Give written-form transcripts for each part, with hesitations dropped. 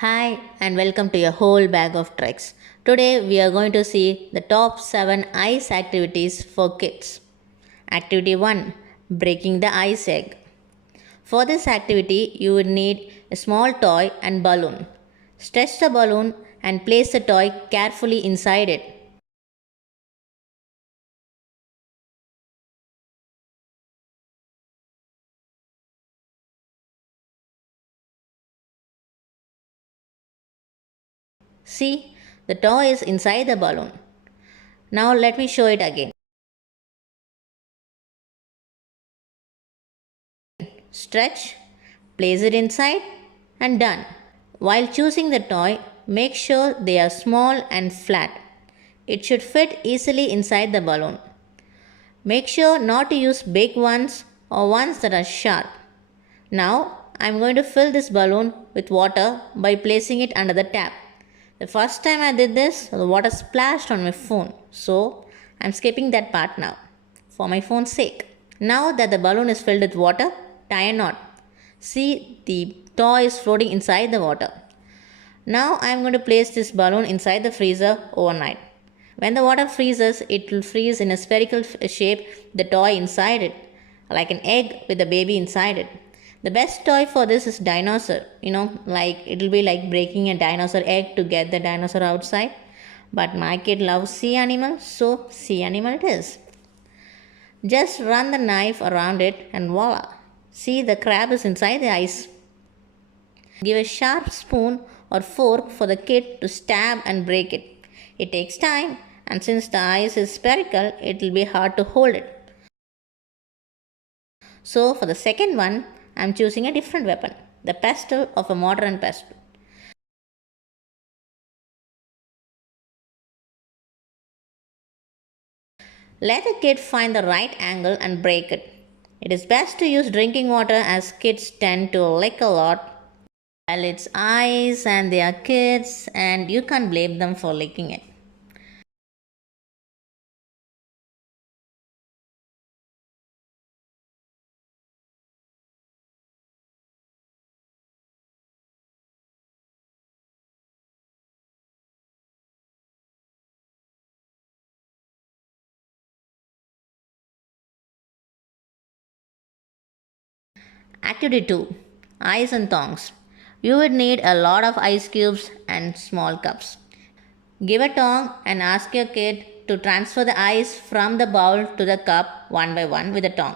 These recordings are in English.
Hi and welcome to your whole bag of tricks. Today we are going to see the top 7 ice activities for kids. Activity 1, breaking the ice egg. For this activity you would need a small toy and balloon. Stretch the balloon and place the toy carefully inside it. See, the toy is inside the balloon. Now let me show it again. Stretch, place it inside, and done. While choosing the toy, make sure they are small and flat. It should fit easily inside the balloon. Make sure not to use big ones or ones that are sharp. Now, I am going to fill this balloon with water by placing it under the tap. The first time I did this, the water splashed on my phone. So, I am skipping that part now for my phone's sake. Now that the balloon is filled with water, tie a knot. See, the toy is floating inside the water. Now I am going to place this balloon inside the freezer overnight. When the water freezes, it will freeze in a spherical shape, the toy inside it, like an egg with the baby inside it. The best toy for this is dinosaur. Like it will be like breaking a dinosaur egg to get the dinosaur outside. But my kid loves sea animal, so sea animal it is. Just run the knife around it and voila. See, the crab is inside the ice. Give a sharp spoon or fork for the kid to stab and break it. It takes time, and since the ice is spherical, it will be hard to hold it. So, for the second one, I am choosing a different weapon, the pestle of a mortar and pestle. Let the kid find the right angle and break it. It is best to use drinking water as kids tend to lick a lot. Well, it's ice and they are kids, and you can't blame them for licking it. Activity 2, Ice and Tongs. You would need a lot of ice cubes and small cups. Give a tong and ask your kid to transfer the ice from the bowl to the cup one by one with a tong.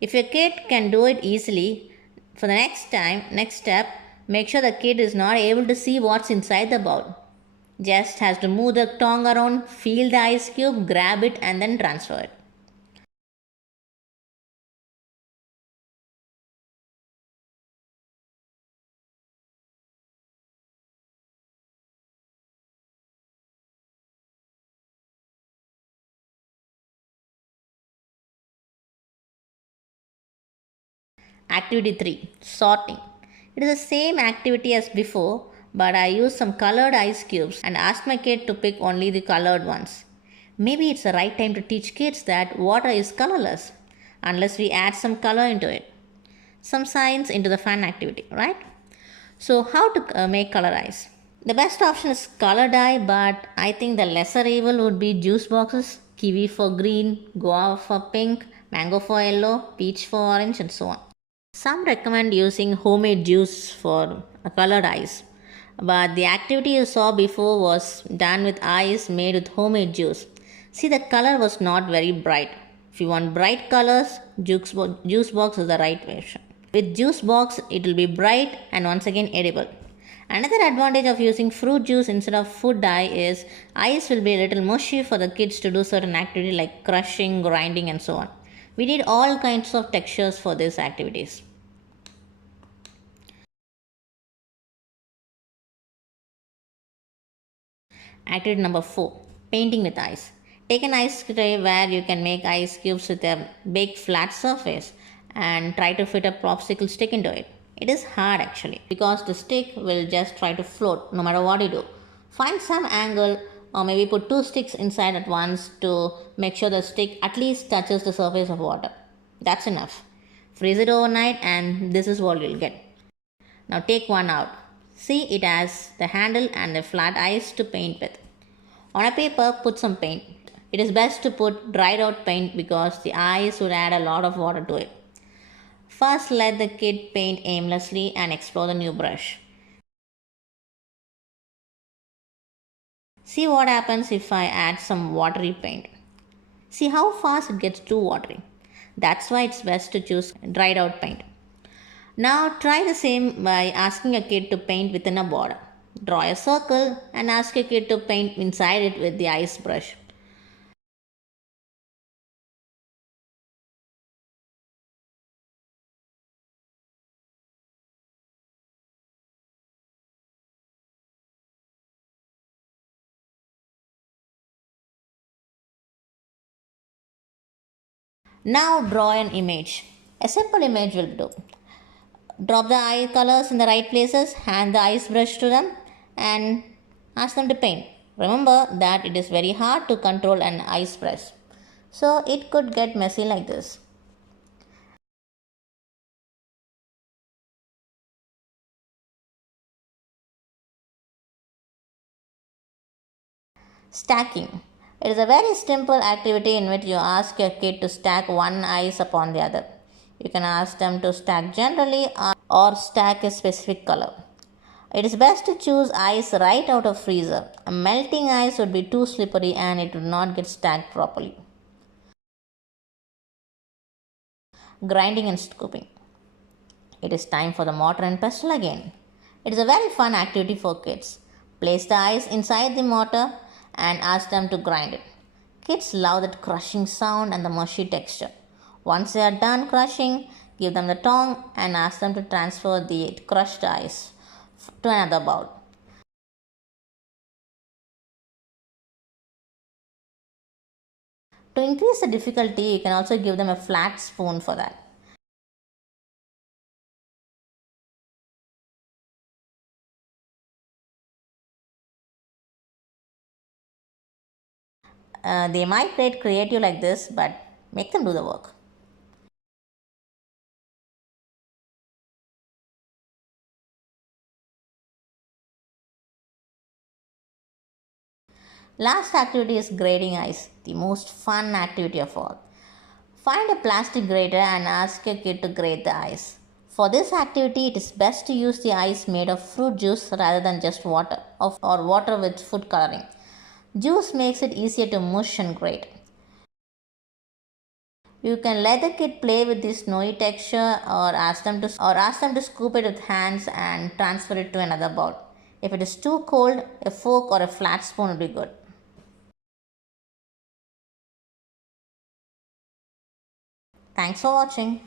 If your kid can do it easily, for the next step, make sure the kid is not able to see what's inside the bowl. Just has to move the tong around, feel the ice cube, grab it, and then transfer it. Activity 3, Sorting. It is the same activity as before, but I used some colored ice cubes and asked my kid to pick only the colored ones. Maybe it's the right time to teach kids that water is colorless unless we add some color into it. Some science into the fun activity, right? So, how to make color ice? The best option is color dye, but I think the lesser evil would be juice boxes, kiwi for green, guava for pink, mango for yellow, peach for orange, and so on. Some recommend using homemade juice for a colored ice, but the activity you saw before was done with ice made with homemade juice. See, the color was not very bright. If you want bright colors, juice box is the right version. With juice box, it will be bright and once again edible. Another advantage of using fruit juice instead of food dye is ice will be a little mushy for the kids to do certain activity like crushing, grinding, and so on. We need all kinds of textures for these activities. Activity number 4, Painting with ice. Take an ice tray where you can make ice cubes with a big flat surface and try to fit a popsicle stick into it. It is hard actually because the stick will just try to float no matter what you do. Find some angle or maybe put two sticks inside at once to make sure the stick at least touches the surface of water. That's enough. Freeze it overnight and this is what you'll get. Now take one out. See, it has the handle and the flat ice to paint with. On a paper, put some paint. It is best to put dried out paint because the ice would add a lot of water to it. First, let the kid paint aimlessly and explore the new brush. See what happens if I add some watery paint. See how fast it gets too watery. That's why it's best to choose dried out paint. Now try the same by asking a kid to paint within a border. Draw a circle and ask a kid to paint inside it with the ice brush. Now draw an image. A simple image will do. Drop the eye colors in the right places, hand the ice brush to them, and ask them to paint. Remember that it is very hard to control an ice brush, so it could get messy like this. Stacking. It is a very simple activity in which you ask your kid to stack one ice upon the other. You can ask them to stack generally or stack a specific color. It is best to choose ice right out of freezer. A melting ice would be too slippery and it would not get stacked properly. Grinding and scooping. It is time for the mortar and pestle again. It is a very fun activity for kids. Place the ice inside the mortar and ask them to grind it. Kids love that crushing sound and the mushy texture. Once they are done crushing, give them the tong and ask them to transfer the crushed ice to another bowl. To increase the difficulty, you can also give them a flat spoon for that. They might get creative like this, but make them do the work. Last activity is grating ice, the most fun activity of all. Find a plastic grater and ask your kid to grate the ice. For this activity, it is best to use the ice made of fruit juice rather than just water or water with food coloring. Juice makes it easier to mush and grate. You can let the kid play with the snowy texture or ask them to scoop it with hands and transfer it to another bowl. If it is too cold, a fork or a flat spoon will be good. Thanks for watching.